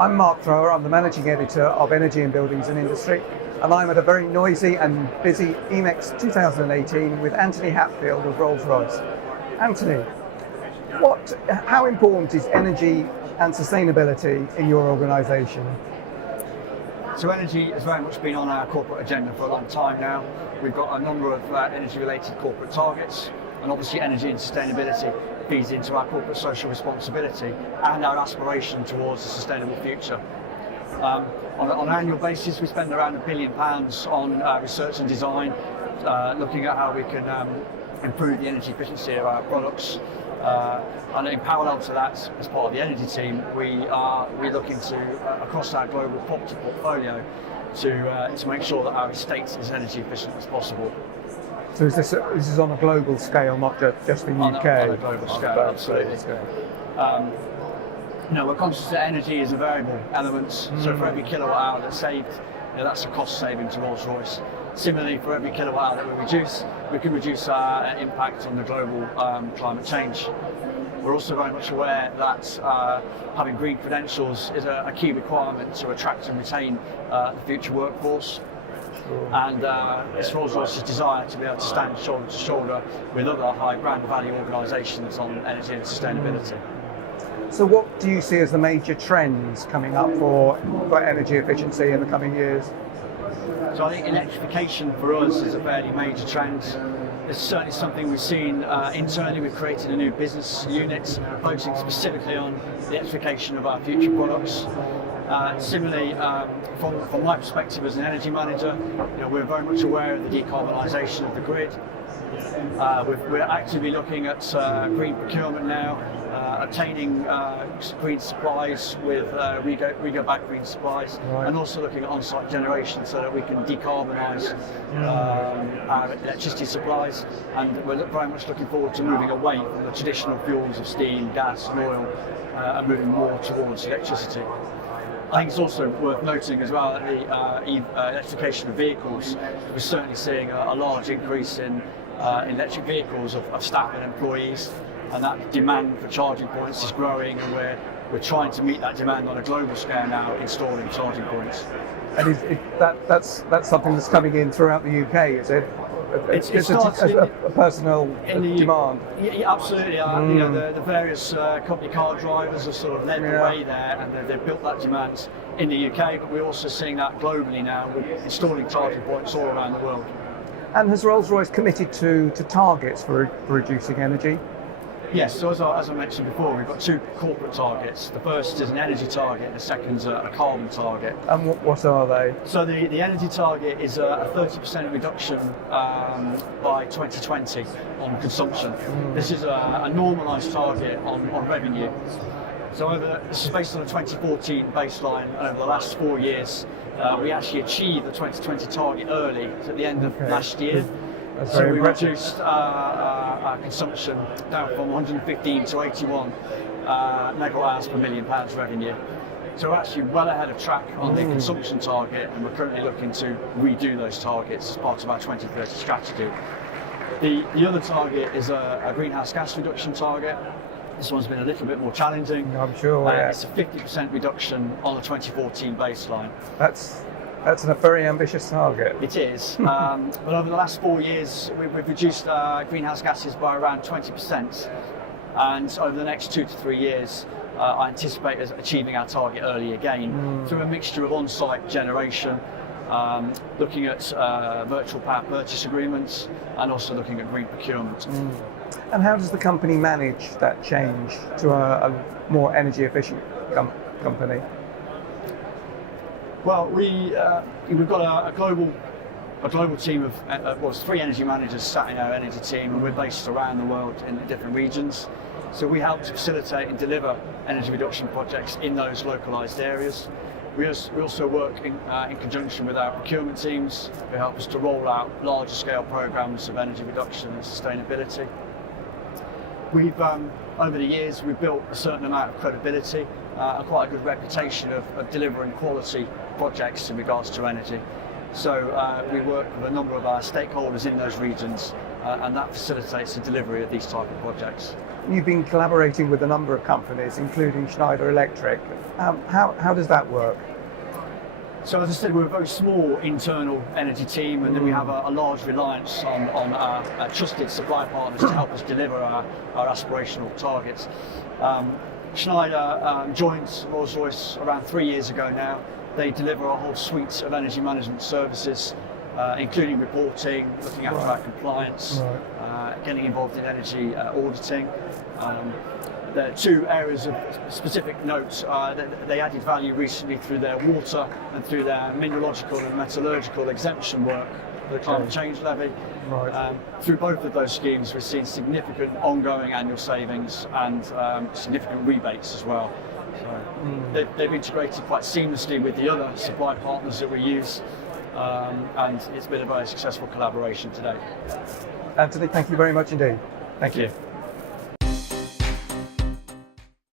I'm Mark Thrower, I'm the Managing Editor of Energy and Buildings and Industry, and I'm at a very noisy and busy EMEX 2018 with Anthony Hatfield of Rolls-Royce. Anthony, how important is energy and sustainability in your organisation? So energy has very much been on our corporate agenda for a long time now. We've got a number of energy-related corporate targets, and obviously energy and sustainability feeds into our corporate social responsibility and our aspiration towards a sustainable future. On an annual basis, we spend around £1 billion on research and design, looking at how we can improve the energy efficiency of our products. And in parallel to that, as part of the energy team, we're looking to, across our global property portfolio, to make sure that our estate is as energy efficient as possible. So this is on a global scale, not just in the UK? On a global scale, absolutely. We're conscious that energy is a variable element, so for every kilowatt hour that's saved, that's a cost saving to Rolls-Royce. Similarly, for every kilowatt hour that we can reduce our impact on the global climate change. We're also very much aware that having green credentials is a key requirement to attract and retain the future workforce. And it's Rolls-Royce's desire to be able to stand shoulder to shoulder with other high brand value organisations on energy and sustainability. So what do you see as the major trends coming up for energy efficiency in the coming years? So I think electrification for us is a fairly major trend. It's certainly something we've seen internally. We've created a new business unit focusing specifically on the electrification of our future products. Similarly, from my perspective as an energy manager, we're very much aware of the decarbonisation of the grid. We're actively looking at green procurement now, obtaining green supplies with we go back green supplies, right. And also looking at on-site generation so that we can decarbonise our electricity supplies. And we're very much looking forward to moving away from the traditional fuels of steam, gas and oil and moving more towards electricity. I think it's also worth noting as well that the electrification of vehicles, we're certainly seeing a large increase in electric vehicles of staff and employees, and that demand for charging points is growing, and we're trying to meet that demand on a global scale now, installing charging points. And that's something that's coming in throughout the UK, is it? It's a personal demand. Yeah, absolutely. The various company car drivers have sort of led the way there, and they've built that demand in the UK, but we're also seeing that globally now with installing charging points all around the world. And has Rolls-Royce committed to targets for reducing energy? Yes, so as I mentioned before, we've got two corporate targets. The first is an energy target, and the second's a carbon target. And what are they? So the energy target is a 30% reduction by 2020 on consumption. This is a normalised target on revenue. So this is based on a 2014 baseline, and over the last 4 years, we actually achieved the 2020 target early, at the end of last year. So we reduced our consumption down from 115 to 81 megawatt hours per £1 million revenue. So we're actually well ahead of track on the consumption target, and we're currently looking to redo those targets as part of our 2030 strategy. The other target is a greenhouse gas reduction target. This one's been a little bit more challenging. I'm sure. It's a 50% reduction on the 2014 baseline. That's a very ambitious target. It is, but over the last 4 years, we've reduced greenhouse gases by around 20%, and over the next 2 to 3 years, I anticipate us achieving our target early again through a mixture of on-site generation, looking at virtual power purchase agreements, and also looking at green procurement. And how does the company manage that change to a more energy efficient company? Well, we've got a global team of 3 energy managers sat in our energy team, and we're based around the world in the different regions. So we help to facilitate and deliver energy reduction projects in those localised areas. We also work in conjunction with our procurement teams who help us to roll out larger scale programmes of energy reduction and sustainability. Over the years, we've built a certain amount of credibility and quite a good reputation of delivering quality projects in regards to energy. So we work with a number of our stakeholders in those regions and that facilitates the delivery of these type of projects. You've been collaborating with a number of companies, including Schneider Electric. How does that work? So as I said, we're a very small internal energy team, and then we have a large reliance on our trusted supply partners to help us deliver our aspirational targets. Schneider joined Rolls-Royce around 3 years ago now. They deliver a whole suite of energy management services, including reporting, looking after our compliance, getting involved in energy auditing. There are two areas of specific note. They added value recently through their water and through their mineralogical and metallurgical exemption work for the climate change levy. Through both of those schemes, we've seen significant ongoing annual savings and significant rebates as well. So they've integrated quite seamlessly with the other supply partners that we use, and it's been a very successful collaboration today. Anthony, thank you very much indeed. Thank you.